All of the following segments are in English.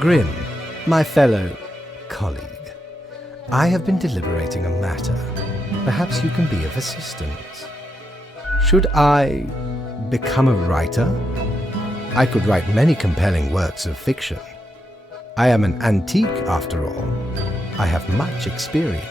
Grim, my fellow colleague, I have been deliberating a matter. Perhaps you can be of assistance. Should I become a writer? I could write many compelling works of fiction. I am an antique, after all. I have much experience.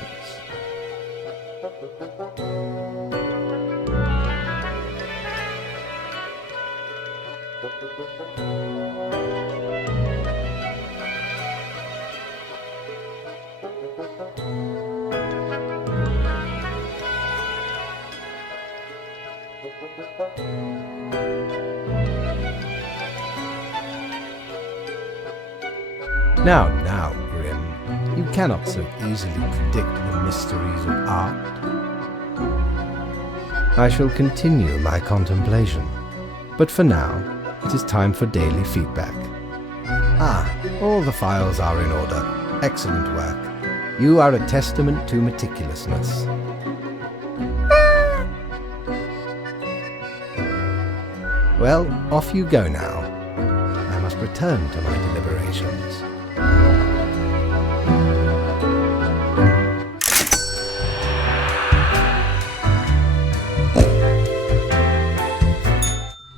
Now, Grim, you cannot so easily predict the mysteries of art. I shall continue my contemplation, but for now, it is time for daily feedback. All the files are in order. Excellent work. You are a testament to meticulousness. Well, off you go now. I must return to my deliberations.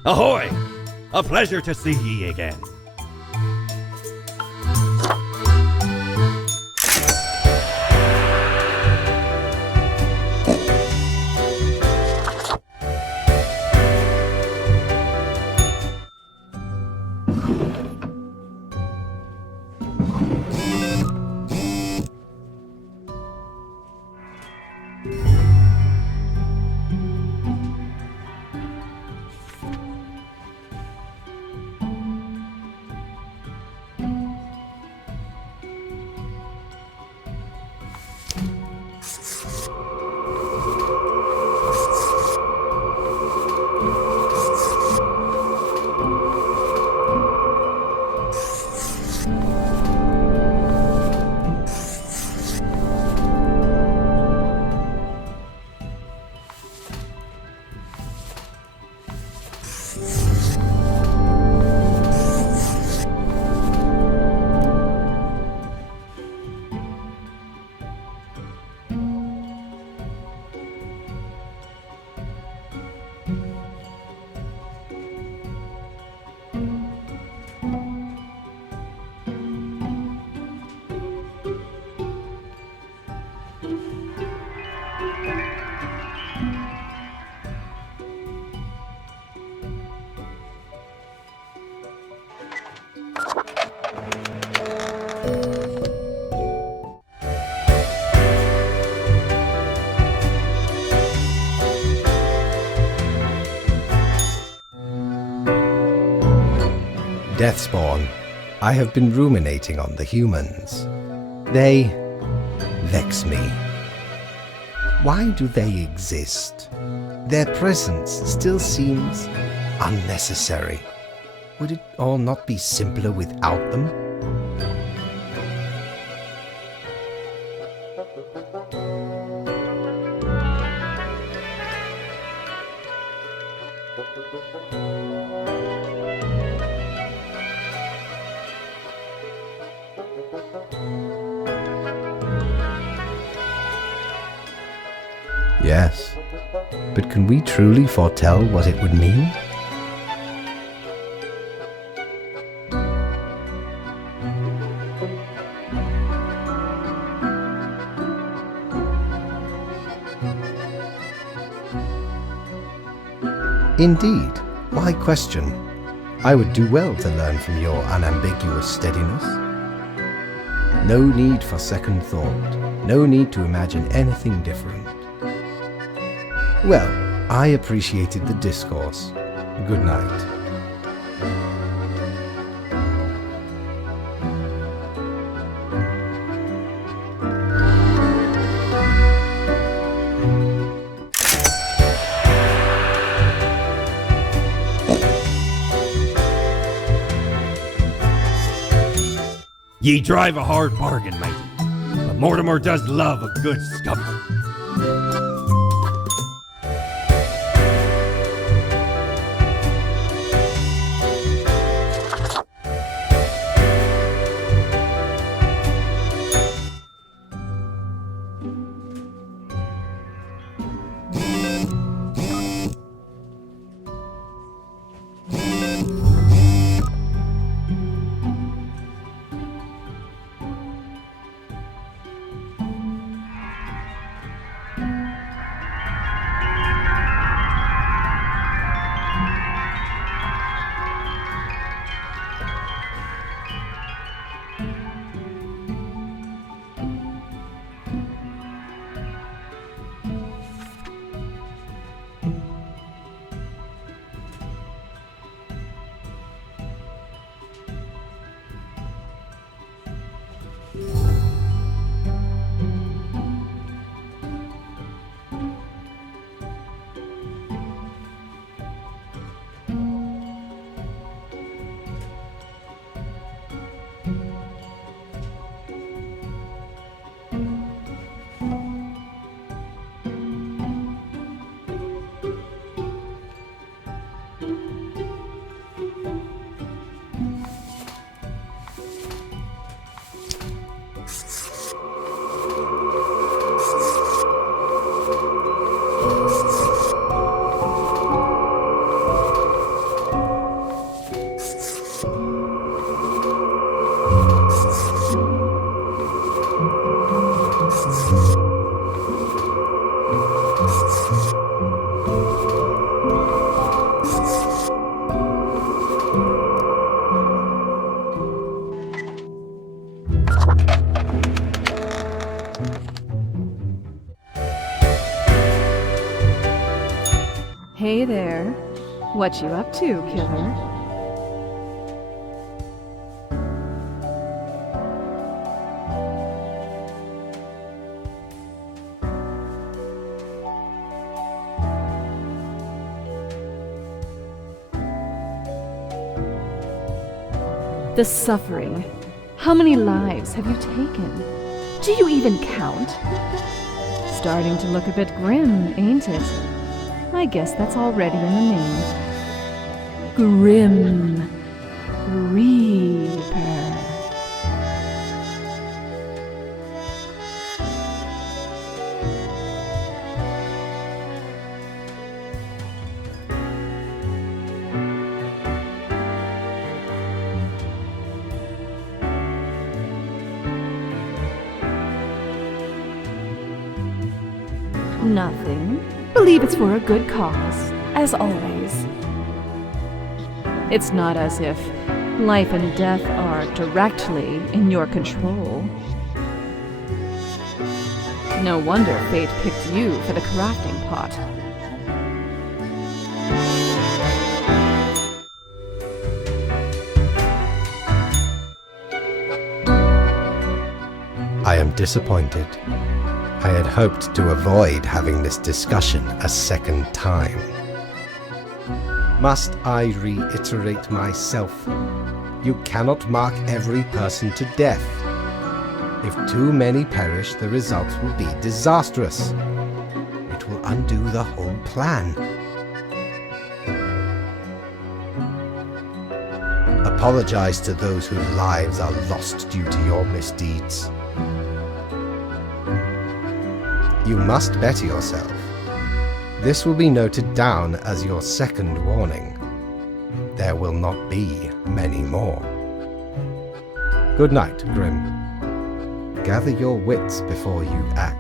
Ahoy! A pleasure to see ye again. Deathspawn, I have been ruminating on the humans. They vex me. Why do they exist? Their presence still seems unnecessary. Would it all not be simpler without them? Yes, but can we truly foretell what it would mean? Indeed, why question? I would do well to learn from your unambiguous steadiness. No need for second thought, no need to imagine anything different. Well, I appreciated the discourse. Good night. Ye drive a hard bargain, matey, but Mortimer does love a good scupper. Hey there. What you up to, killer? The suffering. How many lives have you taken? Do you even count? Starting to look a bit grim, ain't it? I guess that's already in the name. Grim Reaper. Nothing. Believe it's for a good cause, as always. It's not as if life and death are directly in your control. No wonder fate picked you for the crafting pot. I am disappointed. I had hoped to avoid having this discussion a second time. Must I reiterate myself? You cannot mark every person to death. If too many perish, the results will be disastrous. It will undo the whole plan. Apologize to those whose lives are lost due to your misdeeds. You must better yourself. This will be noted down as your second warning. There will not be many more. Good night, Grim. Gather your wits before you act.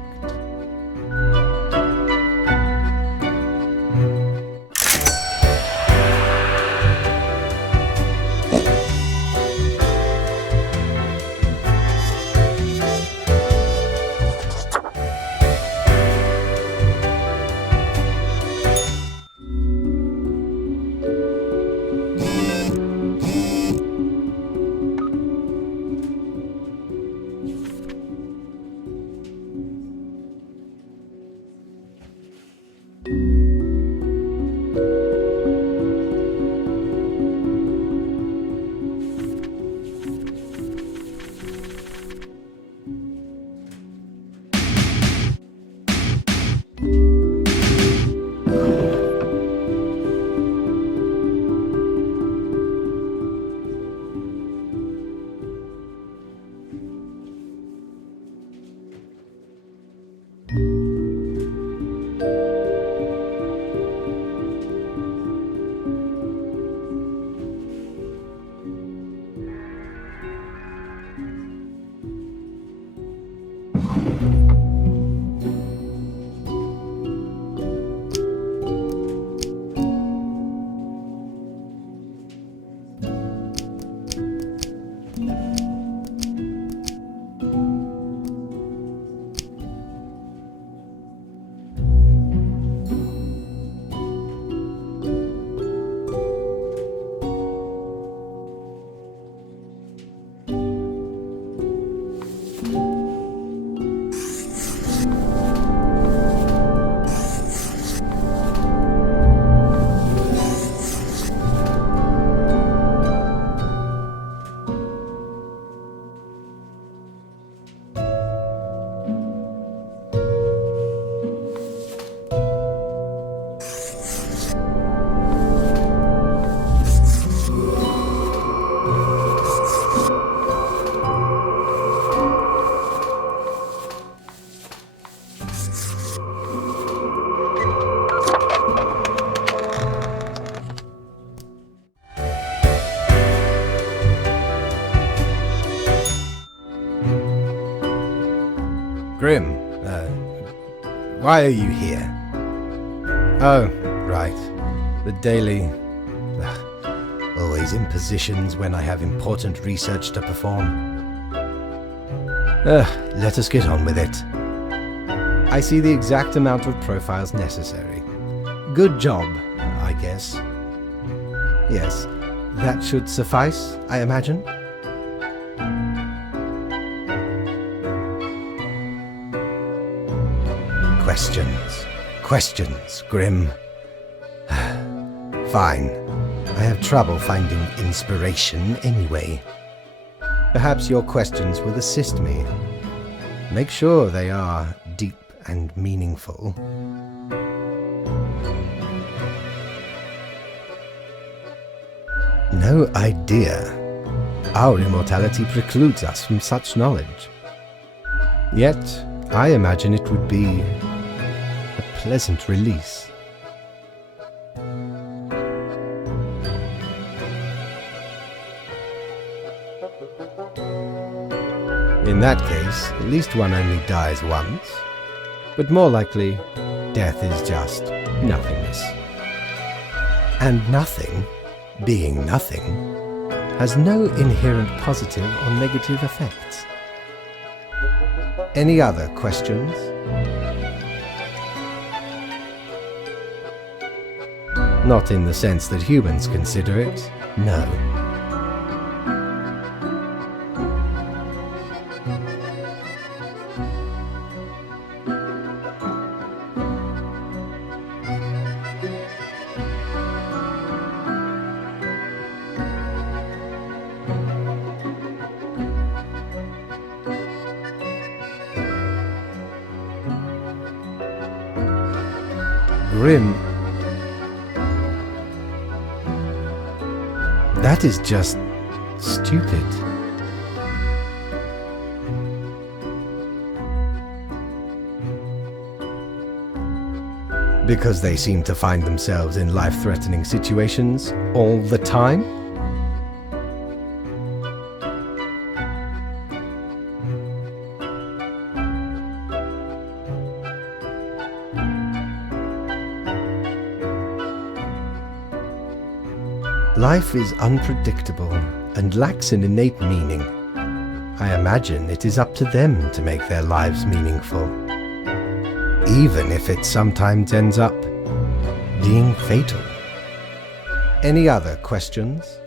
Grim, why are you here? Oh, right. The daily... always impositions when I have important research to perform. Let us get on with it. I see the exact amount of profiles necessary. Good job, I guess. Yes, that should suffice, I imagine. Questions, Grim. Fine. I have trouble finding inspiration anyway. Perhaps your questions will assist me. Make sure they are deep and meaningful. No idea. Our immortality precludes us from such knowledge. Yet, I imagine it would be a pleasant release. In that case, at least one only dies once. But more likely, death is just nothingness. And nothing, being nothing, has no inherent positive or negative effects. Any other questions? Not in the sense that humans consider it, no. Grim, that is just stupid. Because they seem to find themselves in life-threatening situations all the time? Life is unpredictable and lacks an innate meaning. I imagine it is up to them to make their lives meaningful, even if it sometimes ends up being fatal. Any other questions?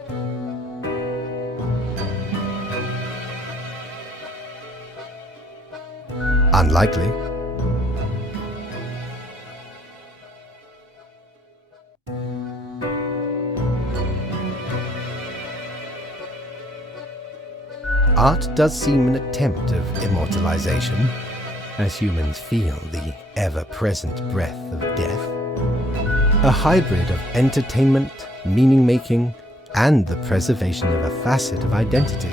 Unlikely. Art does seem an attempt of immortalization, as humans feel the ever-present breath of death. A hybrid of entertainment, meaning-making, and the preservation of a facet of identity,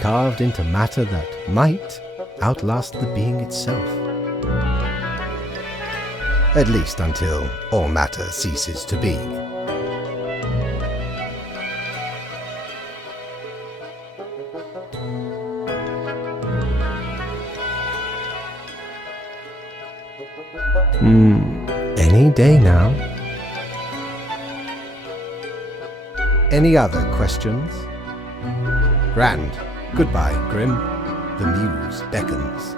carved into matter that might outlast the being itself. At least until all matter ceases to be. Any day now. Any other questions? Grand. Goodbye, Grim. The muse beckons.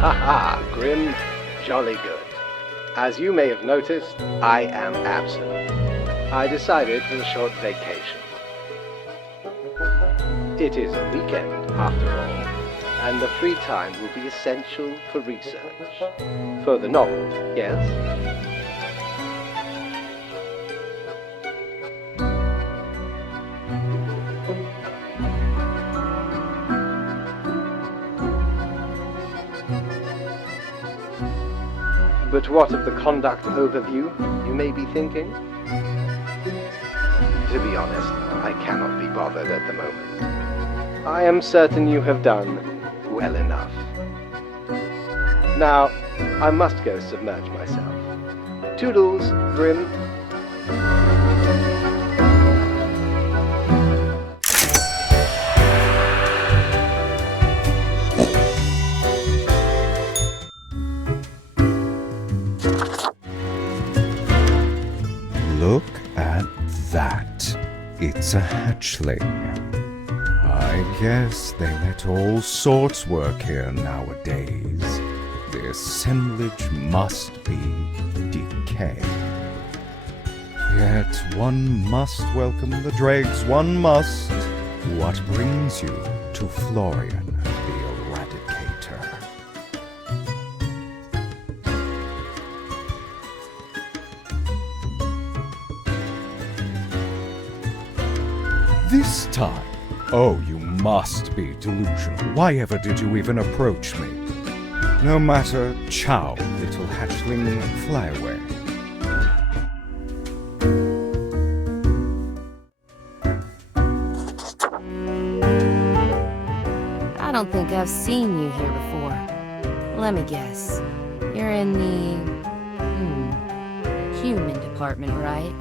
Haha, Grim, jolly good. As you may have noticed, I am absent. I decided for a short vacation. It is a weekend, after all, and the free time will be essential for research. For the novel, yes? But what of the conduct overview, you may be thinking? To be honest, I cannot be bothered at the moment. I am certain you have done well enough. Now, I must go submerge myself. Toodles, Grim. Look at that. It's a hatchling. I guess they let all sorts work here nowadays. The assemblage must be decay. Yet one must welcome the dregs, one must. What brings you to Florian the Eradicator? This time? Oh, you must be delusional. Why ever did you even approach me? No matter, ciao, little hatchling, fly away. I don't think I've seen you here before. Let me guess. You're in the... human department, right?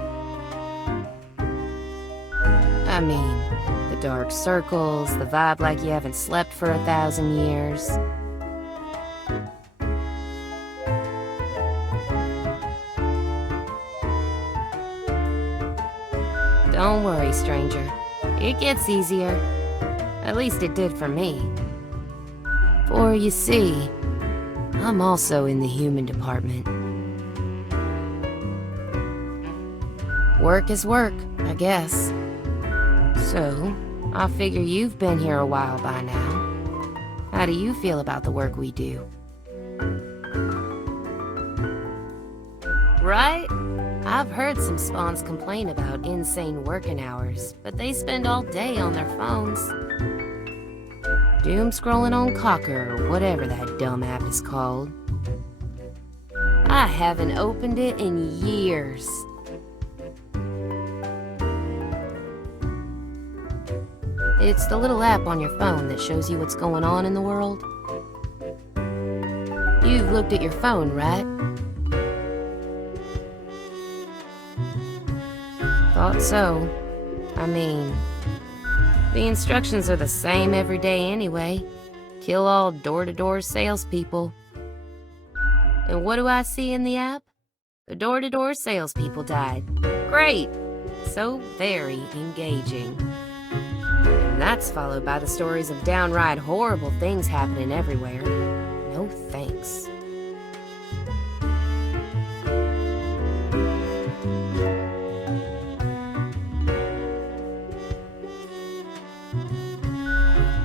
I mean, the dark circles, the vibe like you haven't slept for 1,000 years. Don't worry, stranger. It gets easier. At least it did for me. For you see, I'm also in the human department. Work is work, I guess. So, I figure you've been here a while by now. How do you feel about the work we do? Right? I've heard some spawns complain about insane working hours, but they spend all day on their phones. Doom scrolling on Cocker, or whatever that dumb app is called. I haven't opened it in years. It's the little app on your phone that shows you what's going on in the world. You've looked at your phone, right? Thought so. I mean, the instructions are the same every day anyway. Kill all door-to-door salespeople. And what do I see in the app? The door-to-door salespeople died. Great! So very engaging. And that's followed by the stories of downright horrible things happening everywhere. No thanks.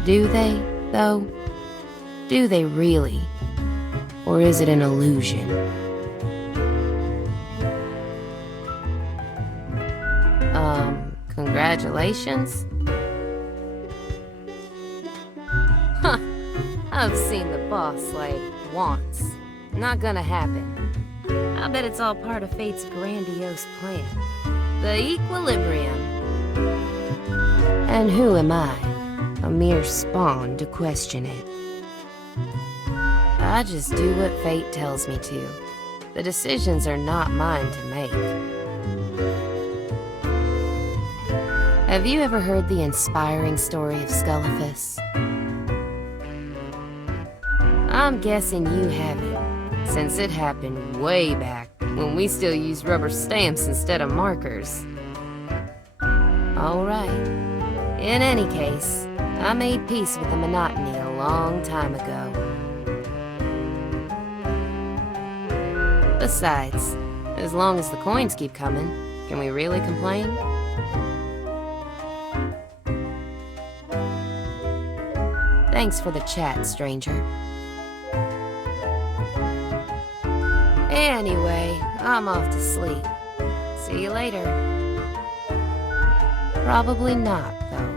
Do they, though? Do they really? Or is it an illusion? Congratulations? Huh, I've seen the boss, like, once. Not gonna happen. I bet it's all part of fate's grandiose plan. The equilibrium. And who am I? A mere spawn to question it. I just do what fate tells me to. The decisions are not mine to make. Have you ever heard the inspiring story of Scullifus? I'm guessing you haven't, since it happened way back when we still used rubber stamps instead of markers. Alright. In any case, I made peace with the monotony a long time ago. Besides, as long as the coins keep coming, can we really complain? Thanks for the chat, stranger. Anyway, I'm off to sleep. See you later. Probably not, though.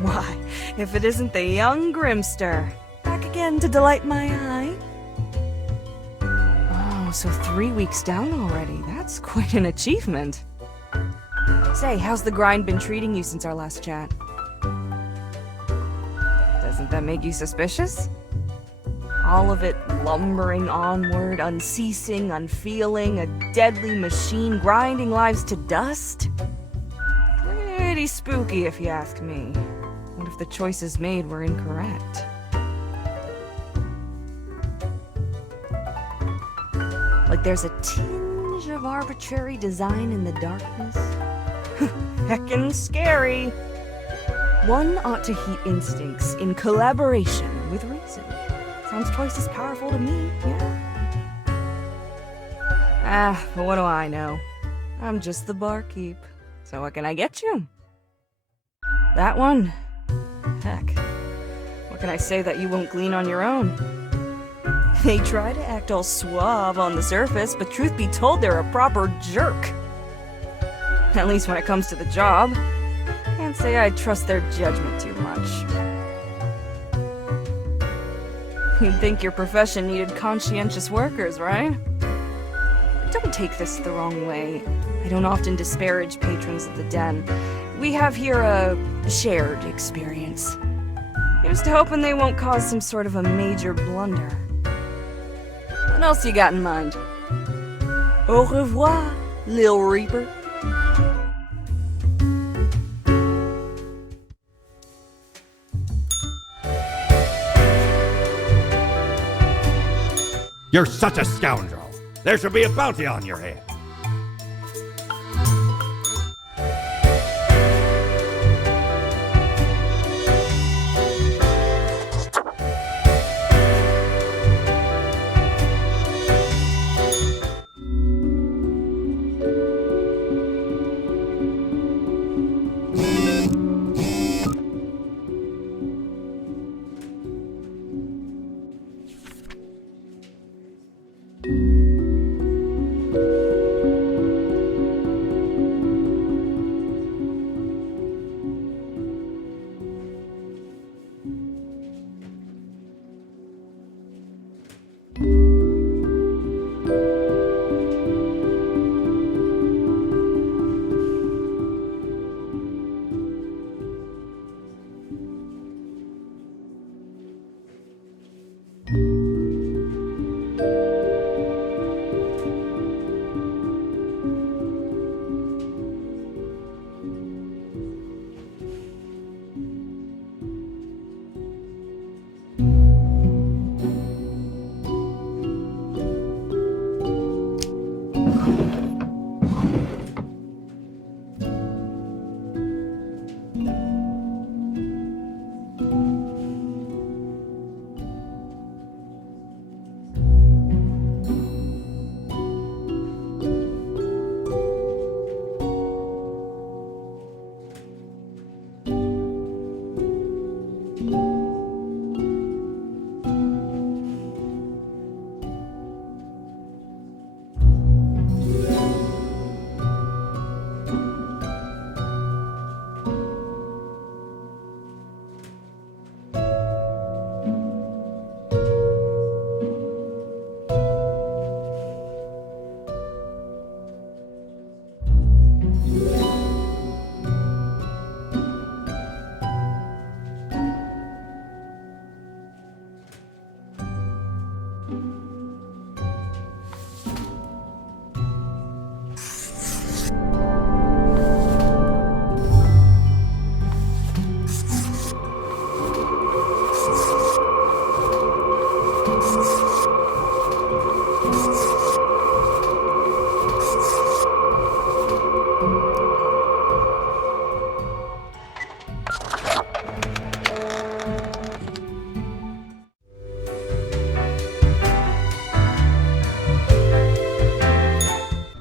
Why, if it isn't the young Grimster, back again to delight my eye. Oh, so 3 weeks down already. That's quite an achievement. Say, how's the grind been treating you since our last chat? Doesn't that make you suspicious? All of it lumbering onward, unceasing, unfeeling, a deadly machine grinding lives to dust? Pretty spooky if you ask me. What if the choices made were incorrect? Like there's a tinge of arbitrary design in the darkness? Heckin' scary. One ought to heed instincts in collaboration with reason. Sounds twice as powerful to me, yeah? But what do I know? I'm just the barkeep. So what can I get you? That one? Heck. What can I say that you won't glean on your own? They try to act all suave on the surface, but truth be told, they're a proper jerk. At least when it comes to the job. Can't say I trust their judgment too much. You'd think your profession needed conscientious workers, right? Don't take this the wrong way. I don't often disparage patrons of the den. We have here a shared experience. Here's to hoping they won't cause some sort of a major blunder. What else you got in mind? Au revoir, Lil Reaper. You're such a scoundrel. There should be a bounty on your head.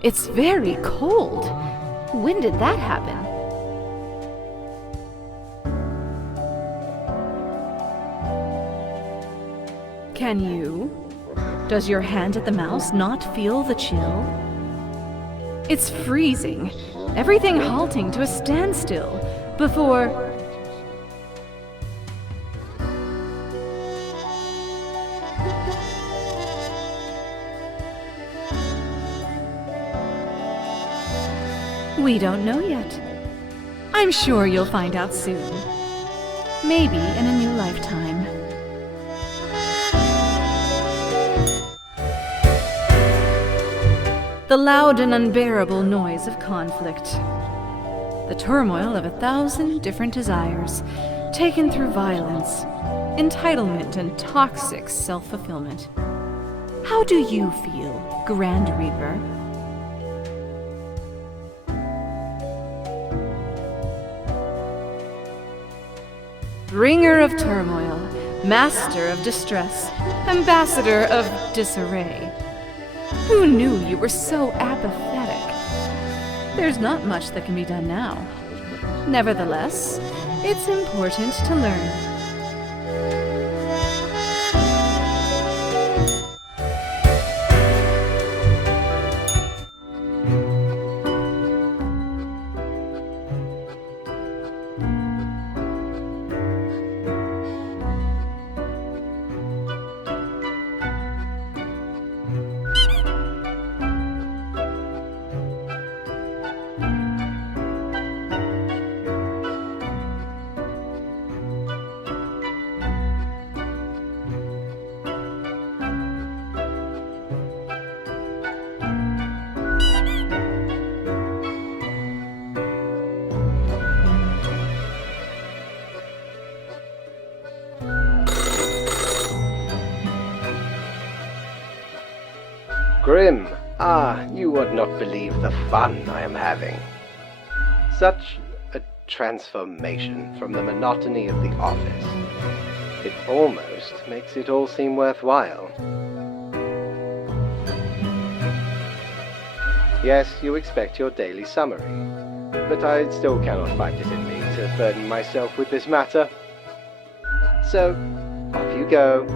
It's very cold. When did that happen? Can you? Does your hand at the mouse not feel the chill? It's freezing. Everything halting to a standstill before... We don't know yet. I'm sure you'll find out soon. Maybe in a new lifetime. The loud and unbearable noise of conflict. The turmoil of 1,000 different desires, taken through violence, entitlement, and toxic self-fulfillment. How do you feel, Grand Reaper? Bringer of turmoil, master of distress, ambassador of disarray. Who knew you were so apathetic? There's not much that can be done now. Nevertheless, it's important to learn. Grim, you would not believe the fun I am having. Such a transformation from the monotony of the office. It almost makes it all seem worthwhile. Yes, you expect your daily summary, but I still cannot find it in me to burden myself with this matter. So, off you go.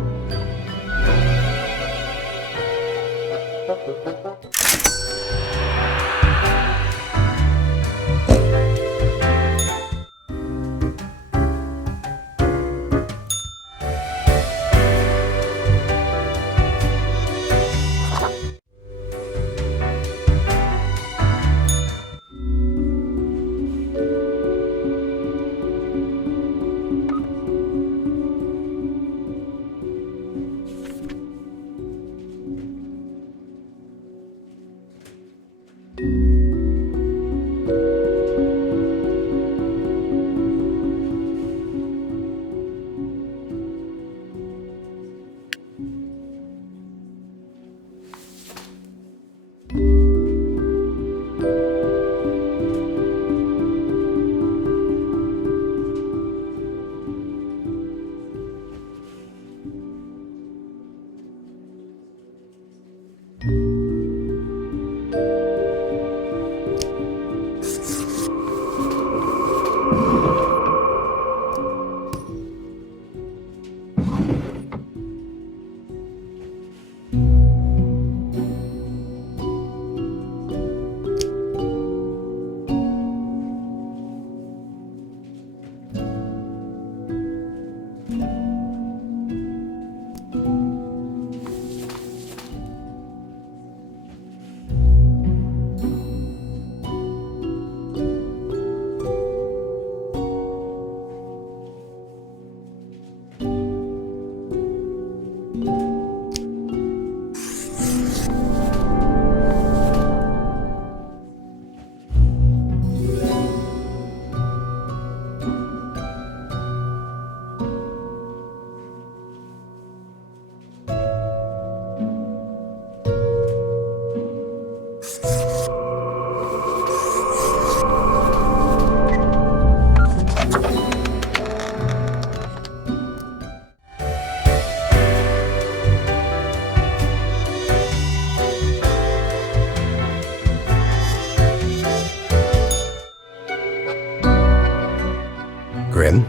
Grim?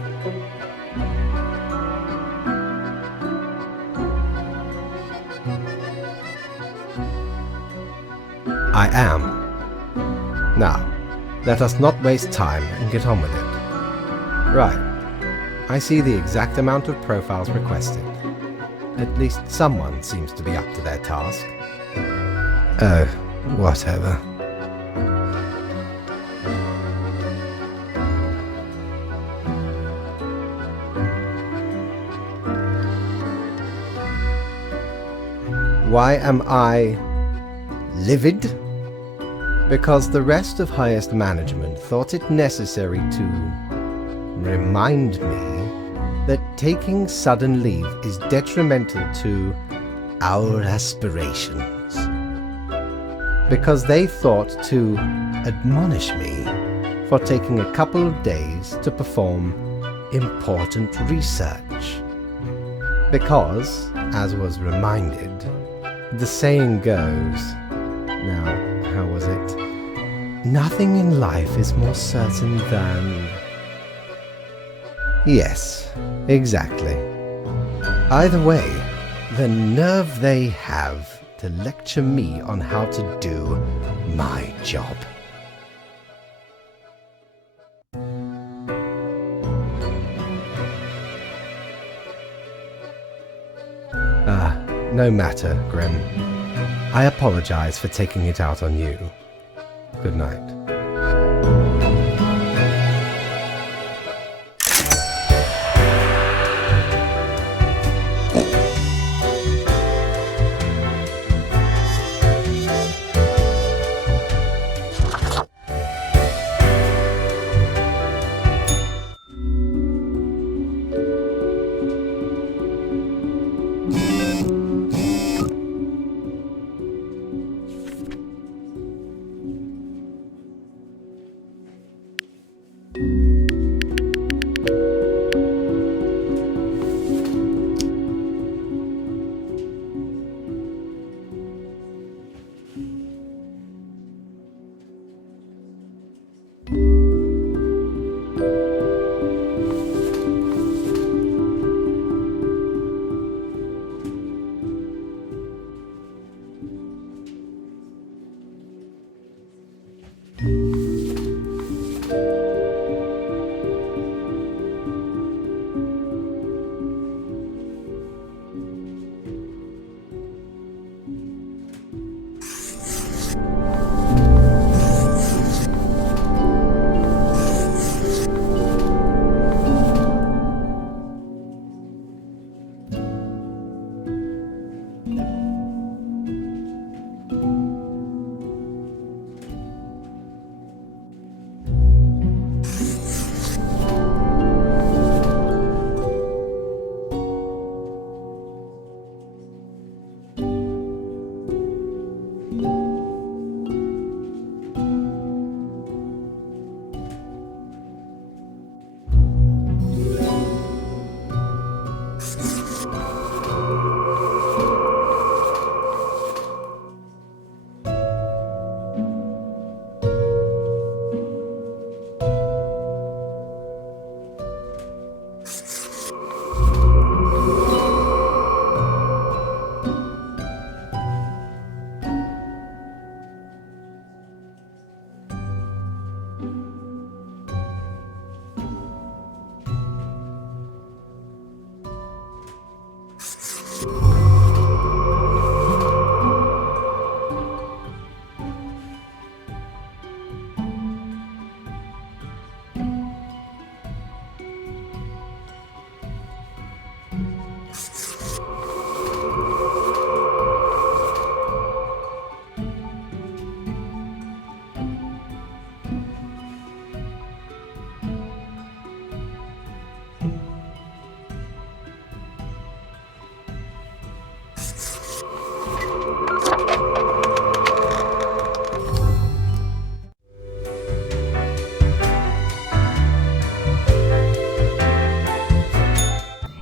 I am. Now, let us not waste time and get on with it. Right. I see the exact amount of profiles requested. At least someone seems to be up to their task. Oh, whatever. Why am I livid? Because the rest of highest management thought it necessary to remind me that taking sudden leave is detrimental to our aspirations. Because they thought to admonish me for taking a couple of days to perform important research. Because, as was reminded, the saying goes, now, how was it? Nothing in life is more certain than... Yes, exactly. Either way, the nerve they have to lecture me on how to do my job. No matter, Grim. I apologize for taking it out on you. Good night.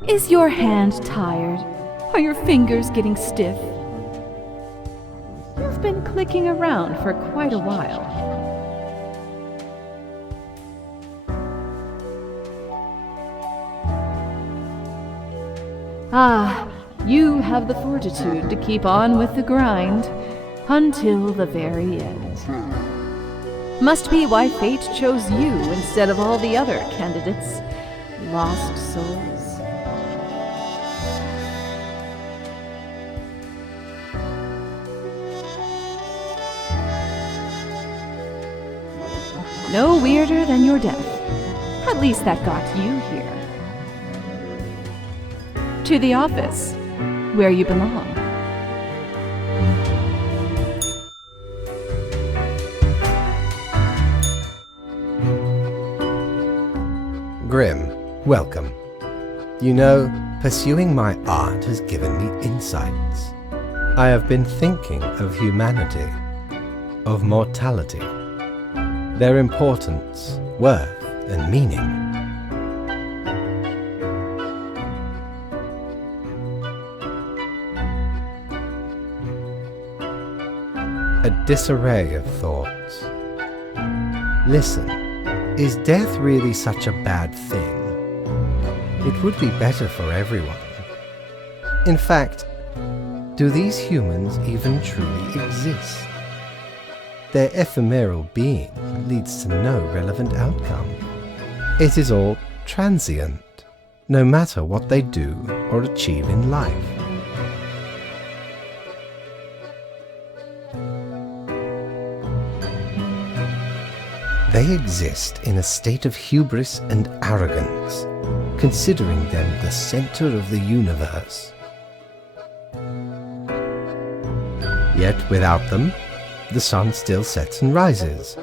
Is your hand tired? Are your fingers getting stiff? You've been clicking around for quite a while. Ah, you have the fortitude to keep on with the grind until the very end. Must be why fate chose you instead of all the other candidates. Lost souls. No weirder than your death. At least that got you here. To the office, where you belong. Grim, welcome. You know, pursuing my art has given me insights. I have been thinking of humanity, of mortality, their importance, worth, and meaning. A disarray of thoughts. Listen, is death really such a bad thing? It would be better for everyone. In fact, do these humans even truly exist? Their ephemeral being leads to no relevant outcome. It is all transient, no matter what they do or achieve in life. They exist in a state of hubris and arrogance, considering them the center of the universe. Yet without them, the sun still sets and rises.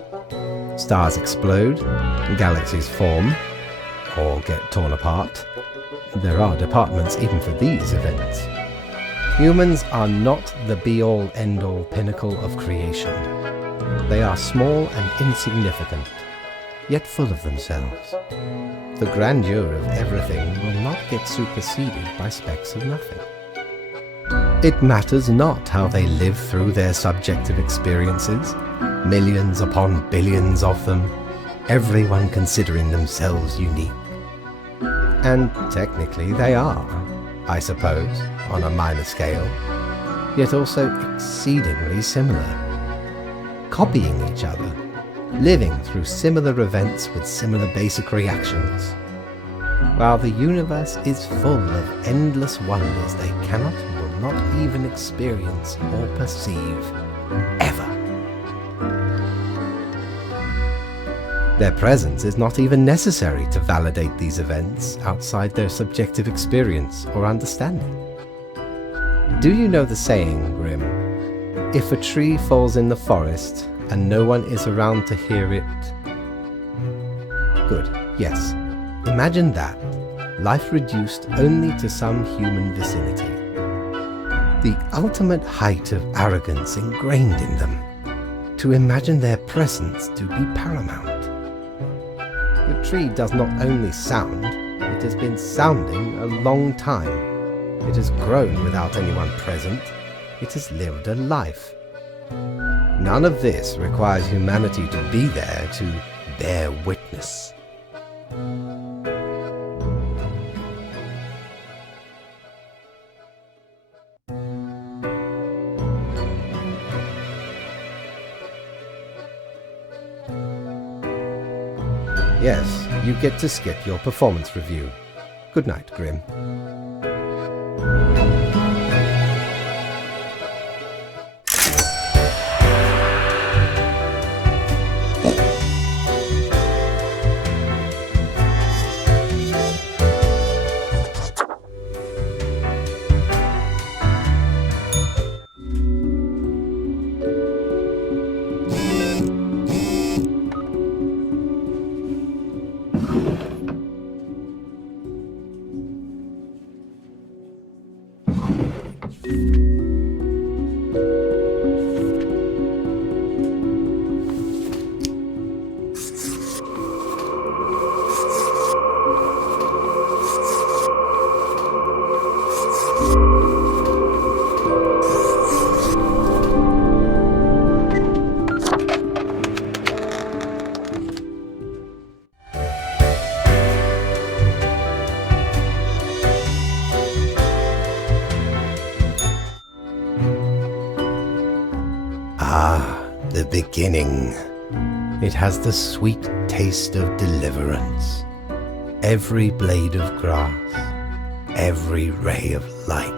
Stars explode, galaxies form, or get torn apart. There are departments even for these events. Humans are not the be-all, end-all pinnacle of creation. They are small and insignificant, yet full of themselves. The grandeur of everything will not get superseded by specks of nothing. It matters not how they live through their subjective experiences, millions upon billions of them, everyone considering themselves unique. And technically they are, I suppose, on a minor scale, yet also exceedingly similar. Copying each other, living through similar events with similar basic reactions. While the universe is full of endless wonders they cannot or will not even experience or perceive, ever. Their presence is not even necessary to validate these events outside their subjective experience or understanding. Do you know the saying, Grim? If a tree falls in the forest and no one is around to hear it... Good, yes. Imagine that. Life reduced only to some human vicinity. The ultimate height of arrogance ingrained in them. To imagine their presence to be paramount. The tree does not only sound, it has been sounding a long time. It has grown without anyone present. It has lived a life. None of this requires humanity to be there to bear witness. Yes, you get to skip your performance review. Good night, Grim. beginning. It has the sweet taste of deliverance. Every blade of grass, every ray of light.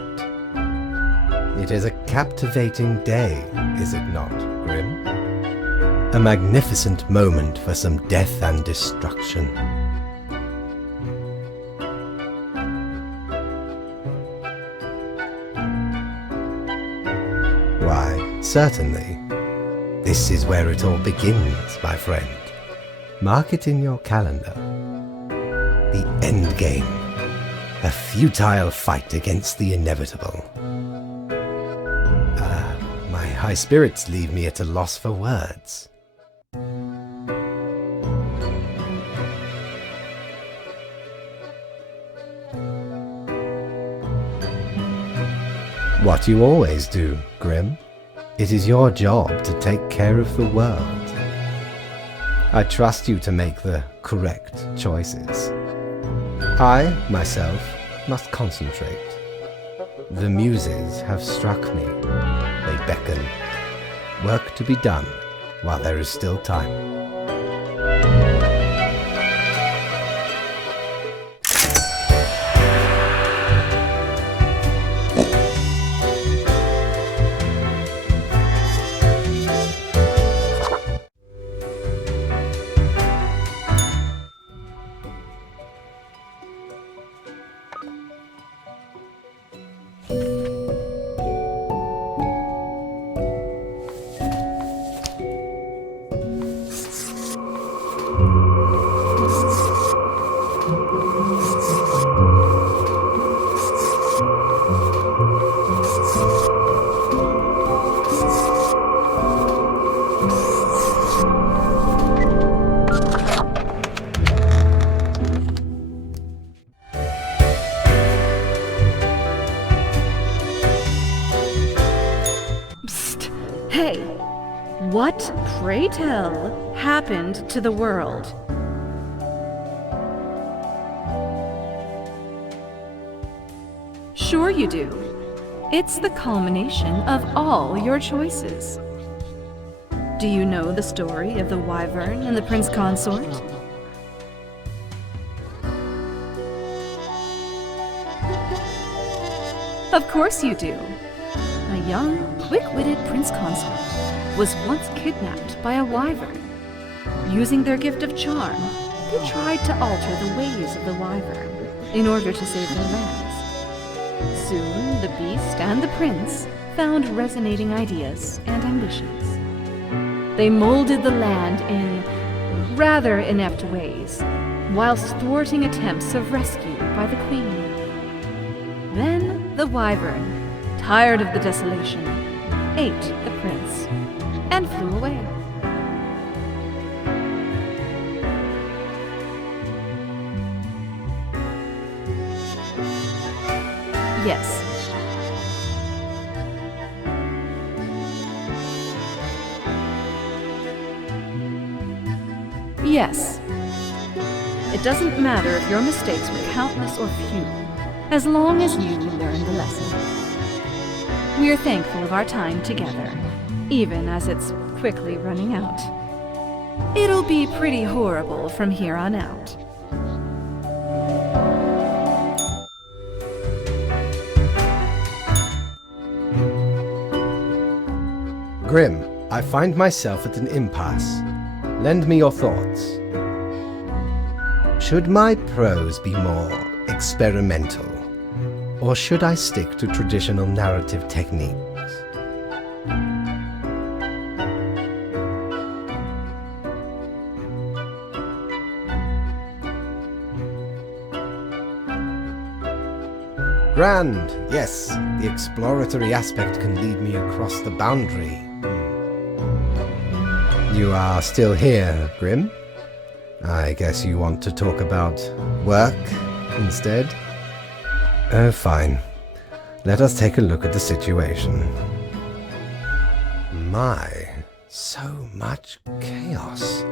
It is a captivating day, is it not, Grim? A magnificent moment for some death and destruction. Why, certainly. This is where it all begins, my friend. Mark it in your calendar. The end game. A futile fight against the inevitable. My high spirits leave me at a loss for words. What you always do, Grim. It is your job to take care of the world. I trust you to make the correct choices. I, myself, must concentrate. The muses have struck me. They beckon. Work to be done while there is still time. Hey, what, pray tell, happened to the world? Sure you do. It's the culmination of all your choices. Do you know the story of the wyvern and the prince consort? Of course you do. A young, quick-witted prince consort was once kidnapped by a wyvern. Using their gift of charm, they tried to alter the ways of the wyvern in order to save their lands. Soon, the beast and the prince found resonating ideas and ambitions. They molded the land in rather inept ways, whilst thwarting attempts of rescue by the queen. Then the wyvern, tired of the desolation, ate the prince and flew away. Yes. Yes. It doesn't matter if your mistakes were countless or few, as long as you learn the lesson. We are thankful of our time together, even as it's quickly running out. It'll be pretty horrible from here on out. Grim, I find myself at an impasse. Lend me your thoughts. Should my prose be more experimental, or should I stick to traditional narrative techniques? Grand, yes, the exploratory aspect can lead me across the boundary. You are still here, Grim? I guess you want to talk about work instead? Oh, fine. Let us take a look at the situation. My, so much chaos.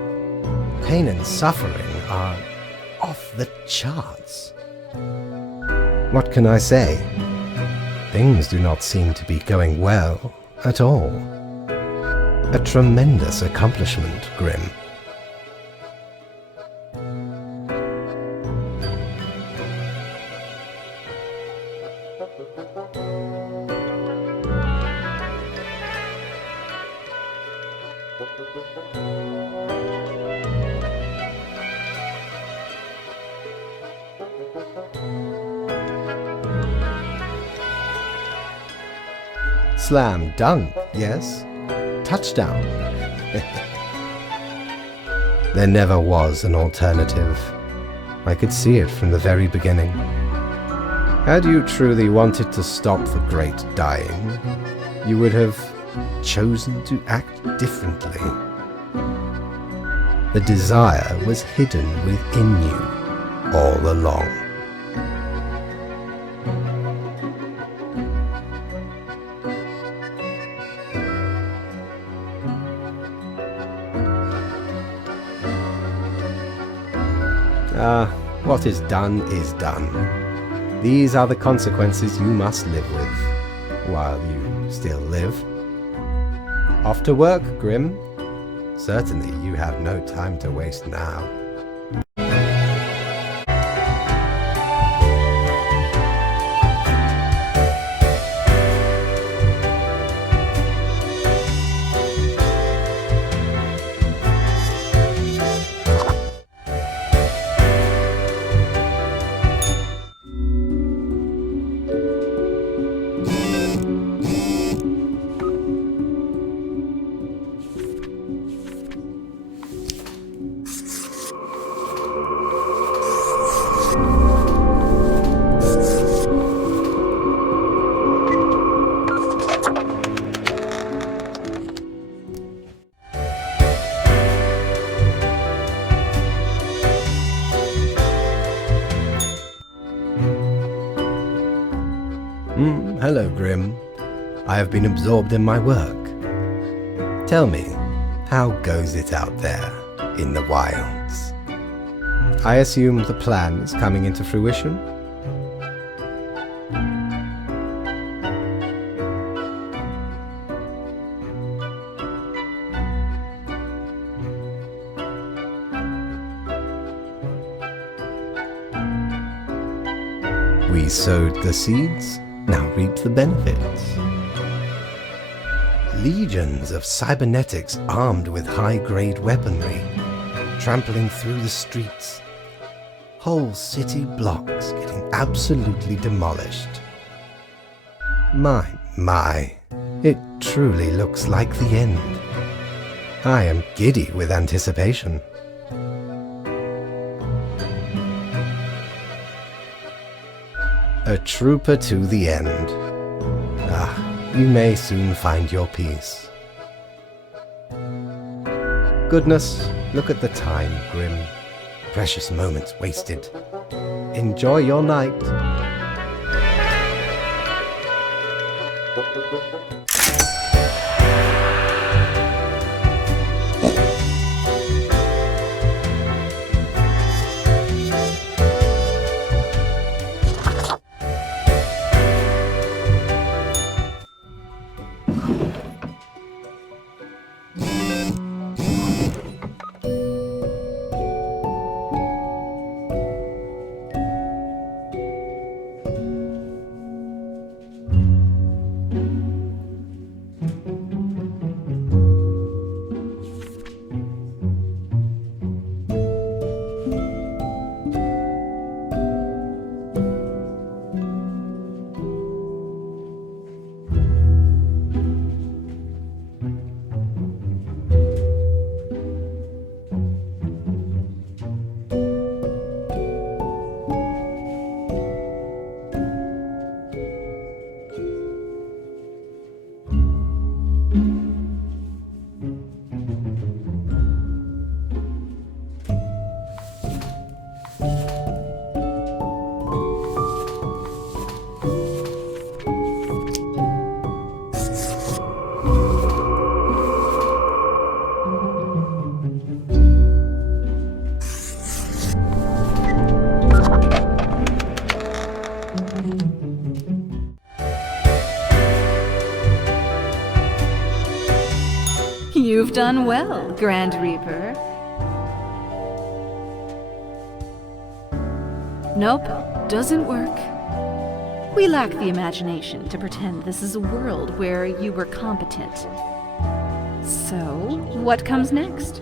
Pain and suffering are off the charts. What can I say? Things do not seem to be going well at all. A tremendous accomplishment, Grim. Slam dunk, yes? Touchdown. There never was an alternative. I could see it from the very beginning. Had you truly wanted to stop the great dying, you would have chosen to act differently. The desire was hidden within you all along. What is done. These are the consequences you must live with, while you still live. Off to work, Grim. Certainly you have no time to waste now. Hello, Grim. I have been absorbed in my work. Tell me, how goes it out there in the wilds? I assume the plan is coming into fruition? We sowed the seeds, now reap the benefits. Legions of cybernetics armed with high-grade weaponry, trampling through the streets. Whole city blocks getting absolutely demolished. My, it truly looks like the end. I am giddy with anticipation. A trooper to the end. You may soon find your peace. Goodness, look at the time, Grim. Precious moments wasted. Enjoy your night. You've done well, Grand Reaper. Nope, doesn't work. We lack the imagination to pretend this is a world where you were competent. So, what comes next?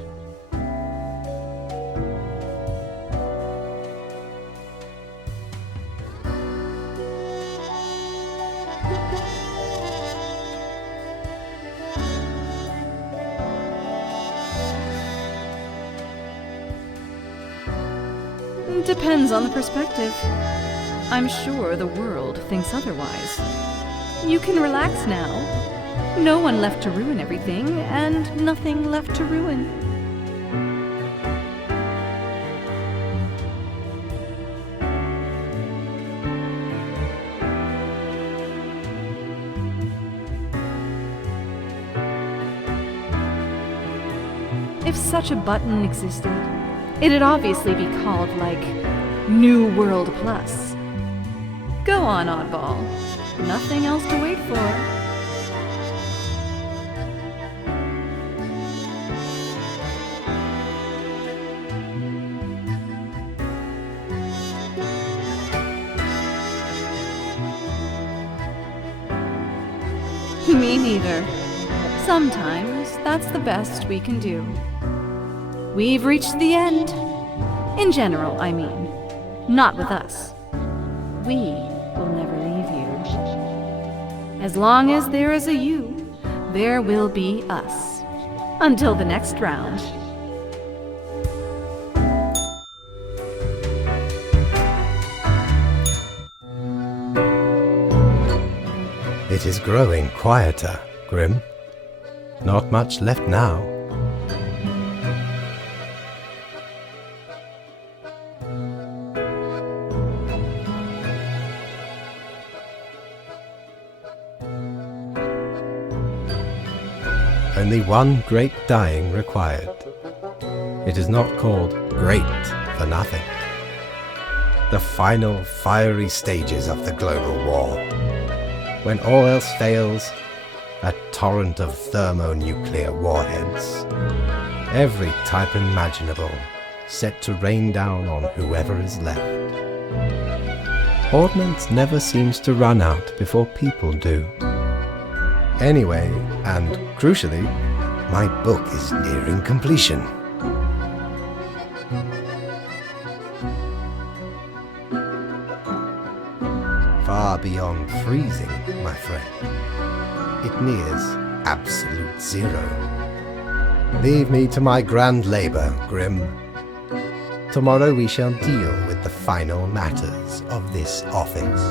Depends on the perspective. I'm sure the world thinks otherwise. You can relax now. No one left to ruin everything, and nothing left to ruin. If such a button existed, it'd obviously be called, like, New World Plus. Go on, oddball. Nothing else to wait for. Me neither. Sometimes that's the best we can do. We've reached the end. In general, I mean. Not with us. We will never leave you. As long as there is a you, there will be us. Until the next round. It is growing quieter, Grim. Not much left now. Only one great dying required. It is not called great for nothing. The final fiery stages of the global war. When all else fails, a torrent of thermonuclear warheads. Every type imaginable, set to rain down on whoever is left. Ordnance never seems to run out before people do. Anyway, and crucially, my book is nearing completion. Far beyond freezing, my friend. It nears absolute zero. Leave me to my grand labor, Grim. Tomorrow we shall deal with the final matters of this office.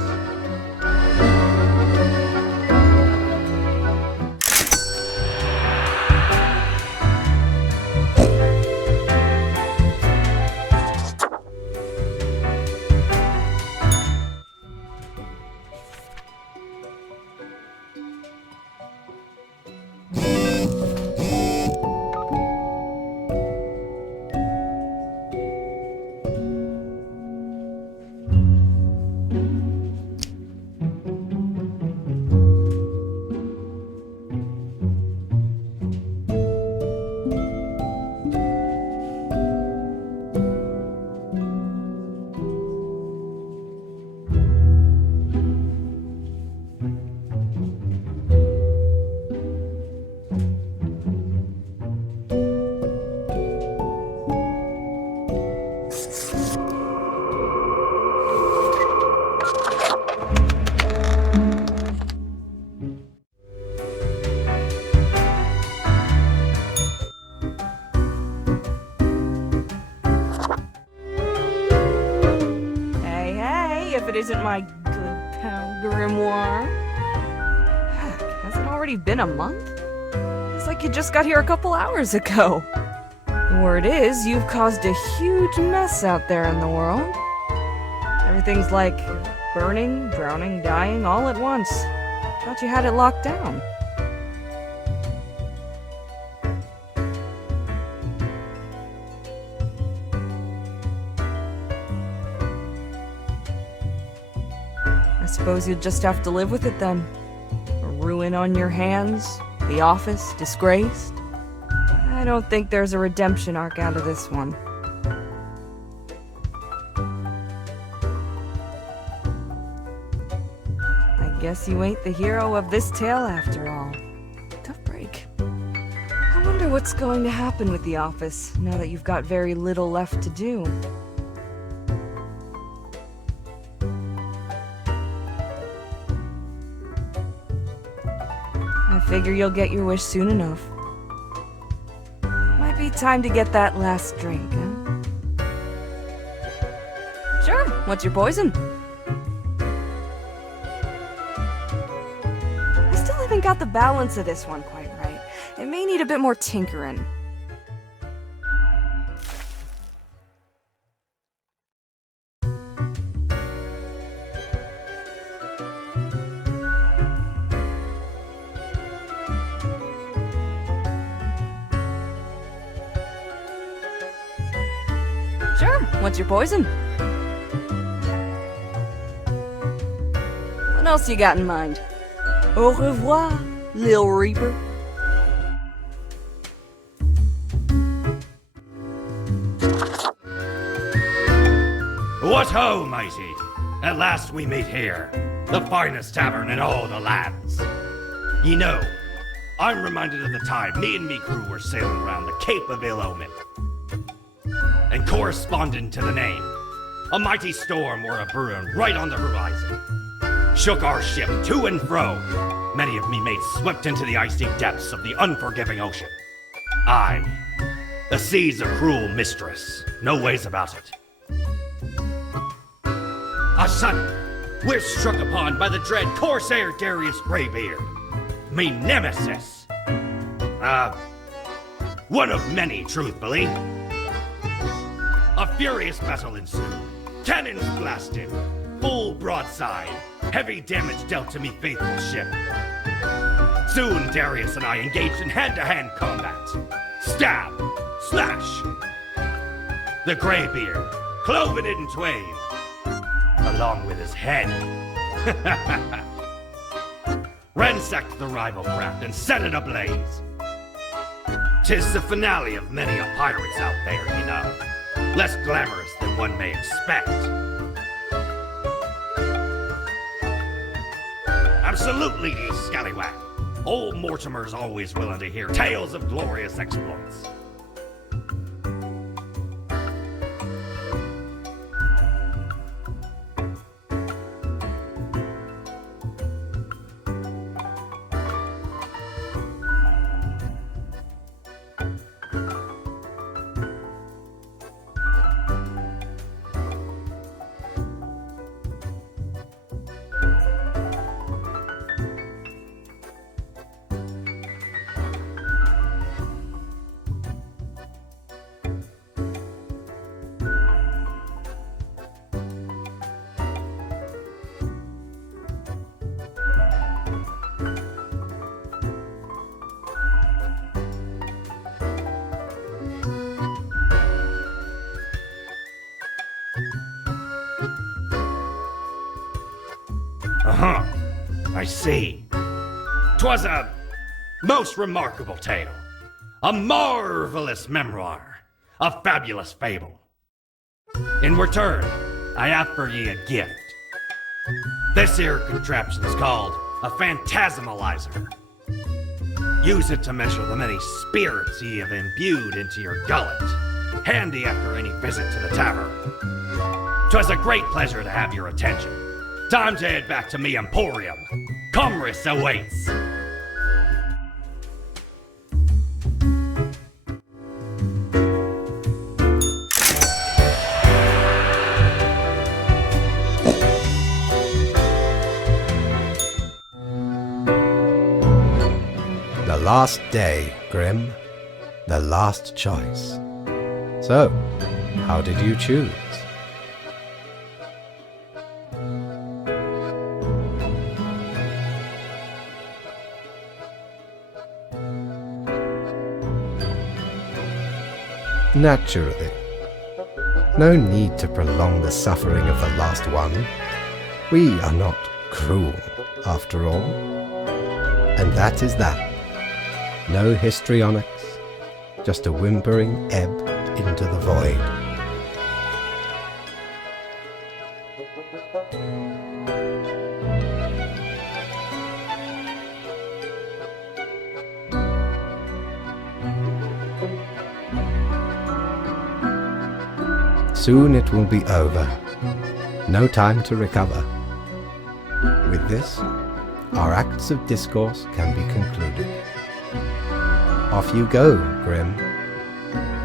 If it isn't my good pal Grimoire. Heck, has it already been a month? It's like you just got here a couple hours ago. Word is, you've caused a huge mess out there in the world. Everything's like burning, drowning, dying all at once. Thought you had it locked down. I suppose you'll just have to live with it then. A ruin on your hands, the office disgraced. I don't think there's a redemption arc out of this one. I guess you ain't the hero of this tale after all. Tough break. I wonder what's going to happen with the office now that you've got very little left to do. I figure you'll get your wish soon enough. Might be time to get that last drink, huh? Sure, what's your poison? I still haven't got the balance of this one quite right. It may need a bit more tinkering. Sure, what's your poison? What else you got in mind? Au revoir, Lil Reaper. What ho, matey! At last we meet here, the finest tavern in all the lands. Ye know, I'm reminded of the time me and me crew were sailing around the Cape of Ill Omen. And corresponding to the name, a mighty storm were a-brewing right on the horizon. Shook our ship to and fro. Many of me mates swept into the icy depths of the unforgiving ocean. Aye, the sea's a cruel mistress, no ways about it. A sudden, we're struck upon by the dread Corsair Darius Greybeard, me nemesis. One of many, truthfully. A furious battle ensued. Cannons blasted. Full broadside. Heavy damage dealt to me faithful ship. Soon Darius and I engaged in hand-to-hand combat. Stab. Slash. The Greybeard, cloven it in twain, along with his head. Ransacked the rival craft and set it ablaze. 'Tis the finale of many a pirate's out there, you know. Less glamorous than one may expect. Absolutely, ye scallywag. Old Mortimer's always willing to hear tales of glorious exploits. Uh-huh. I see. 'Twas a most remarkable tale. A marvelous memoir. A fabulous fable. In return, I offer ye a gift. This here contraption's called a phantasmalizer. Use it to measure the many spirits ye have imbued into your gullet. Handy after any visit to the tavern. 'Twas a great pleasure to have your attention. Time to head back to me emporium. Commerce awaits. The last day, Grim. The last choice. So, how did you choose? Naturally. No need to prolong the suffering of the last one. We are not cruel, after all. And that is that. No histrionics, just a whimpering ebb into the void. Soon it will be over. No time to recover. With this, our acts of discourse can be concluded. Off you go, Grim.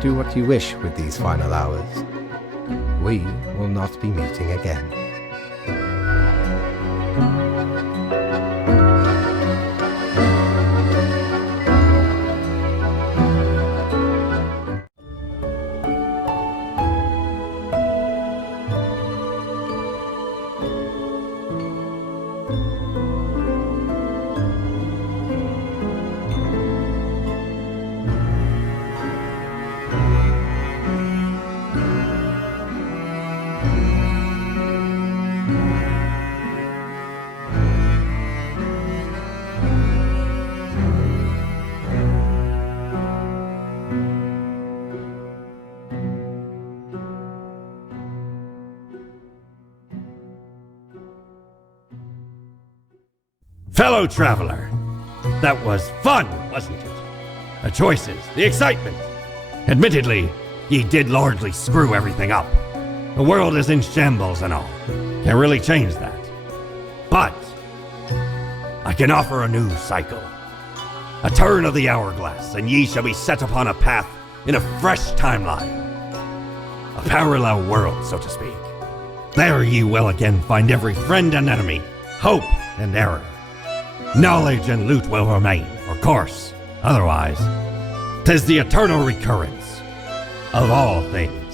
Do what you wish with these final hours. We will not be meeting again. Fellow traveler, that was fun, wasn't it? The choices, the excitement. Admittedly, ye did largely screw everything up. The world is in shambles and all. Can't really change that. But I can offer a new cycle. A turn of the hourglass, and ye shall be set upon a path in a fresh timeline. A parallel world, so to speak. There ye will again find every friend and enemy, hope and error. Knowledge and loot will remain, of course. Otherwise, 'tis the eternal recurrence of all things.